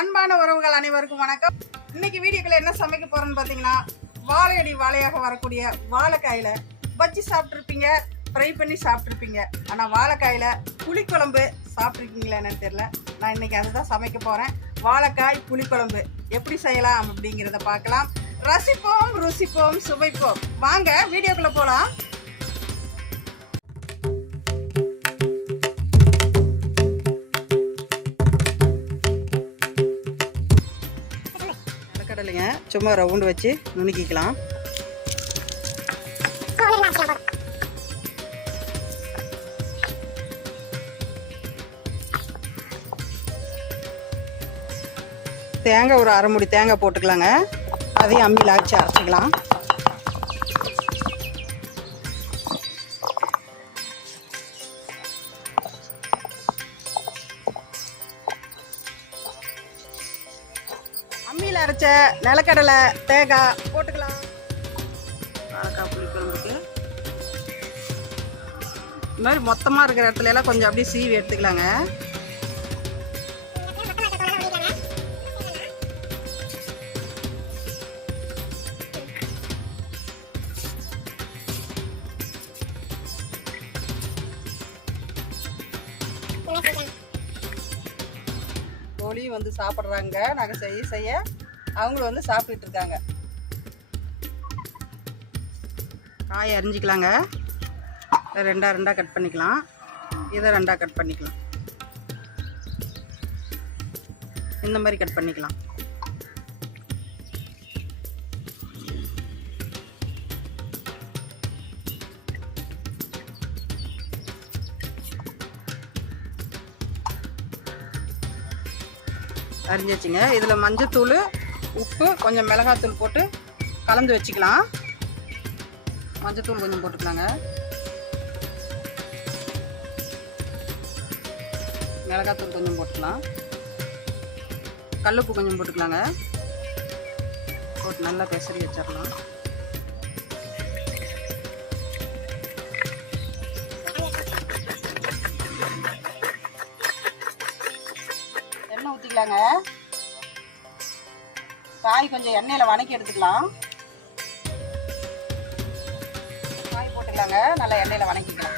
அன்பான உறவுகள் அனைவருக்கும் வணக்கம். இன்னைக்கு வீடியோக்குள்ள என்ன சமைக்க போறோம்னு பார்த்தீங்கன்னா, வாழையடி வாழையாக வரக்கூடிய வாழைக்காயில பஜ்ஜி சாப்பிட்ருப்பீங்க, ஃப்ரை பண்ணி சாப்பிட்ருப்பீங்க. ஆனால் வாழைக்காயில புளிக்குழம்பு சாப்பிட்ருக்கீங்களா என்னன்னு தெரியல. நான் இன்னைக்கு அதை தான் சமைக்க போறேன். வாழைக்காய் புளிக்குழம்பு எப்படி செய்யலாம் அப்படிங்கிறத பார்க்கலாம். ரசிப்போம், ருசிப்போம், சுவைப்போம். வாங்க வீடியோக்குள்ள போலாம். கடலைங்க சும்மா ரவுண்டு வச்சு நுணுக்கிக்கலாம். தேங்காய் ஒரு அரை மூடி தேங்காய் போட்டுக்கலாங்க. அதையும் அம்மியில் அரைச்சி அரைச்சிக்கலாம். அம்மியில் அரைச்ச நிலக்கடலை தேங்காய் போட்டுக்கலாம். வாழைக்காய் புளிக்குழம்புக்கு இந்த மாதிரி மொத்தமாக இருக்கிற இடத்துல எல்லாம் கொஞ்சம் அப்படியே சீவி எடுத்துக்கலாங்க. கோழியும் வந்து சாப்பிட்றாங்க. நாங்கள் செய்ய அவங்களும் வந்து சாப்பிட்டுட்டு இருக்காங்க. காயை அரிஞ்சிக்கலாங்க. ரெண்டாக கட் பண்ணிக்கலாம். இதை ரெண்டாக கட் பண்ணிக்கலாம். இந்த மாதிரி கட் பண்ணிக்கலாம். அரிஞ்சு வச்சுங்க. இதில் மஞ்சத்தூள், உப்பு, கொஞ்சம் மிளகாத்தூள் போட்டு கலந்து வச்சுக்கலாம். மஞ்சத்தூள் கொஞ்சம் போட்டுக்கலாங்க. மிளகாத்தூள் கொஞ்சம் போட்டுக்கலாம். கல்லுப்பு கொஞ்சம் போட்டுக்கலாங்க. போட்டு நல்லா பெசரி வச்சிடலாம். எண்ணெய் ஊற்றிக்கலாங்க. காய் கொஞ்சம் எண்ணெயில் வதக்கி எடுத்துக்கலாம். காய் போட்டுக்கலாங்க. நல்லா எண்ணெயில் வதக்கிக்கலாம்.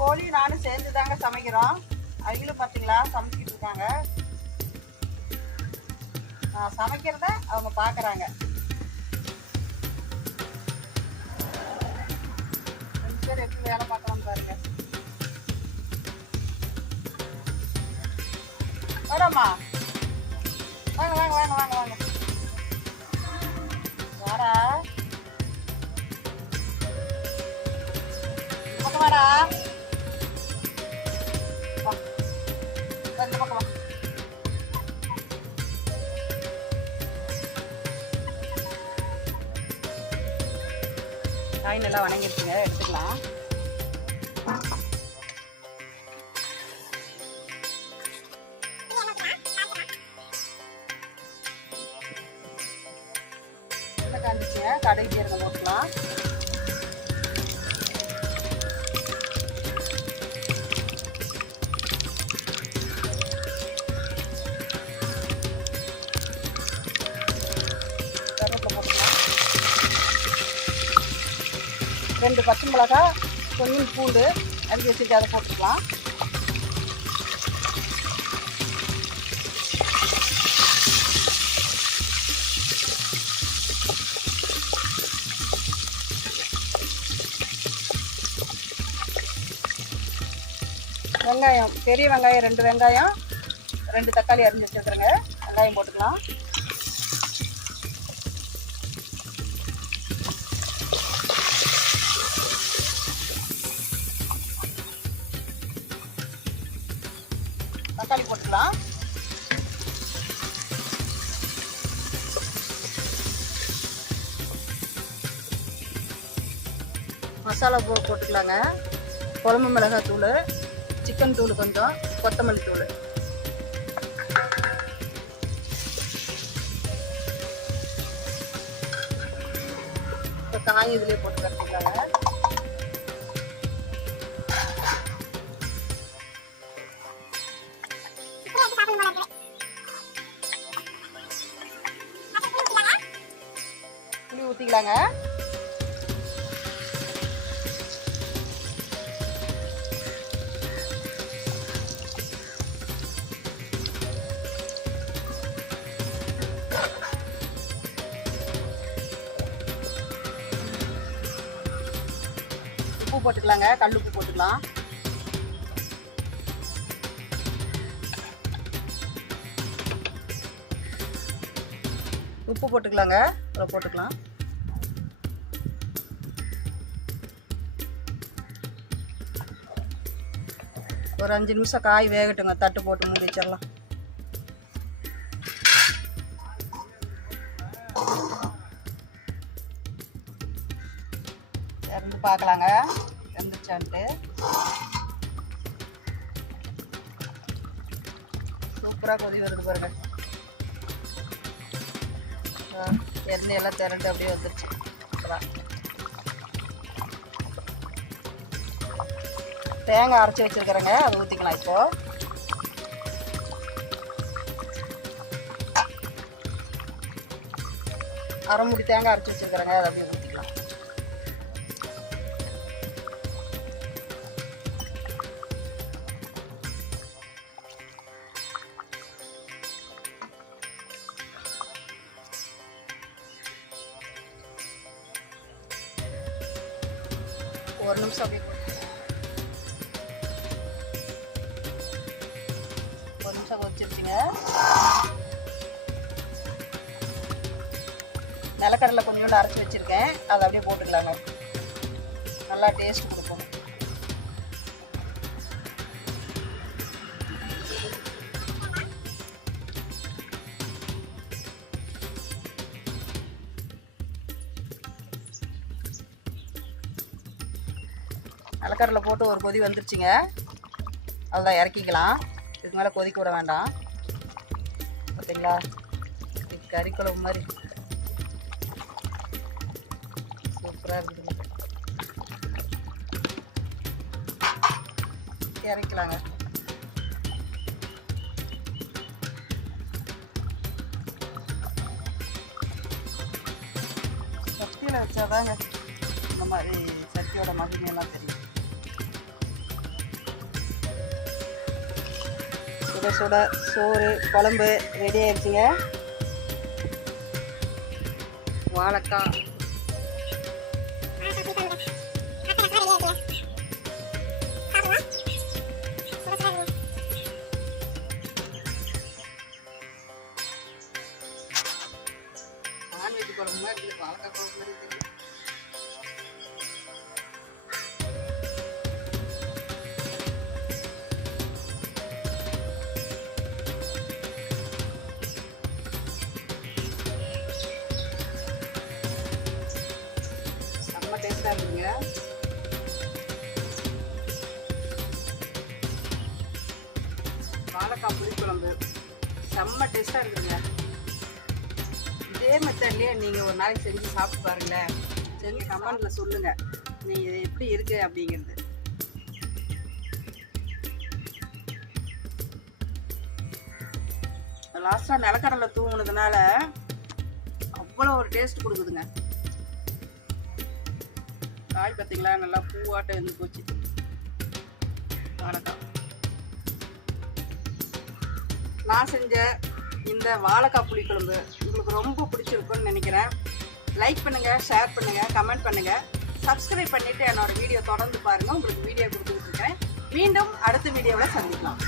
கோழி நானும் சேர்ந்து தாங்க சமைக்கிறோம். அவங்களும் பார்த்தீங்களா சமைச்சிட்டு இருக்காங்க. நான் சமைக்கிறத அவங்க பார்க்குறாங்க. ரெண்டு பேர் எப்படி வேலை பார்க்கலாம் பாருங்க. வரம்மா, வாங்க வாங்க வாங்க வாங்க வாங்க வாடா, பக்கம் வாடா, இந்த பக்கம் வா. காய் நல்லா வணங்கிடுச்சுங்க, எடுத்துக்கலாம். காஞ்சிச்சுங்க, கடுகு ஜீரகம் போட்டுக்கலாம். ரெண்டு பச்சை மிளகாய், கொஞ்சம் பூண்டு அரிஞ்சு வச்சுட்டு அதை போட்டுக்கலாம். வெங்காயம், பெரிய வெங்காயம் 2 வெங்காயம், 2 தக்காளி அரிஞ்சு வச்சுருக்குறேங்க. வெங்காயம் போட்டுக்கலாம். தக்காளி போட்டுக்கலாம். மசாலா போட்டுக்கலாங்க. குழம்பு மிளகாய் தூள், சிக்கன் தூள் கொஞ்சம், கொத்தமல்லி தூள். இப்போ காய் இதிலே போட்டு கட்டிக்கலாங்க. புளி ஊற்றிக்கலாங்க. உப்பு போட்டுக்கலாங்க. கல் உப்பு போட்டுக்கலாம். உப்பு போட்டுக்கலாங்க. இவ்வளோ போட்டுக்கலாம். ஒரு 5 நிமிஷம் காய் வேகட்டுங்க. தட்டு போட்டு மூடி வச்சிடலாம். இறந்து பார்க்கலாங்க வெந்துச்சான்ட்டு. சூப்பராக கொதி வருது பாருங்க. எண்ணெய் எல்லாம் திரண்டு அப்படியே வந்துருச்சு. தேங்காய் அரைச்சி வச்சிருக்கிறேங்க, அதை ஊற்றிக்கலாம். இப்போ அரை மூடி தேங்காய் அரைச்சி வச்சிருக்கிறேங்க, அதை அப்படியே ஊற்றிக்கலாம். ஒரு நிமிஷம் அப்படியே ஒரு நிமிஷம் கொதிச்சிருச்சுங்க. நிலக்கடலை கொஞ்சோண்டு அரைச்சி வச்சுருக்கேன், அதை அப்படியே போட்டுக்கலாங்க. நல்லா டேஸ்ட் கொடுக்கும். நிலக்கடலை போட்டு ஒரு கொதி வந்துருச்சுங்க. அதுதான் இறக்கிக்கலாம். இதுக்கு மேலே கொதிக்க விட வேண்டாம். பார்த்தீங்களா, கறி குழம்பு மாதிரி சூப்பராக இருக்குது. இறக்கலாங்க. சட்டியில் வச்சாதாங்க இந்த மாதிரி சட்டியோட மகிமையெல்லாம் தெரியும். சுட சுட சோறு குழம்பு ரெடி ஆயிடுச்சுங்க. வாழைக்காய் நான்வெஜ் குழம்பு மாதிரி இருக்குது. வாழைக்காய் குழம்பு மாதிரி தெரியும். செம்ம டேஸ்டாக இருக்குங்க. வாழைக்காய் புளிக்குழம்பு செம்ம டேஸ்ட்டாக இருக்குதுங்க. இதே மெத்தட்லேயே நீங்கள் ஒரு நாளைக்கு செஞ்சு சாப்பிட்டு பாருங்களேன். செஞ்சு கமெண்டில் சொல்லுங்கள் நீங்கள் எப்படி இருக்குது அப்படிங்கிறது. லாஸ்ட்டாக நிலக்கடலை தூங்குனதுனால அவ்வளோ ஒரு டேஸ்ட் கொடுக்குதுங்க. காய் பார்த்தீங்களா, நல்லா பூவாட்டம் இருந்து போச்சு. வாழைக்காய் நான் செஞ்ச இந்த வாழைக்காய் புளிக்குழம்பு உங்களுக்கு ரொம்ப பிடிச்சிருக்குன்னு நினைக்கிறேன். லைக் பண்ணுங்கள், ஷேர் பண்ணுங்கள், கமெண்ட் பண்ணுங்கள், சப்ஸ்கிரைப் பண்ணிவிட்டு என்னோடய வீடியோ தொடர்ந்து பாருங்கள். உங்களுக்கு வீடியோ கொடுத்துக்கிட்டு இருக்கேன். மீண்டும் அடுத்த வீடியோவில் சந்திக்கலாம்.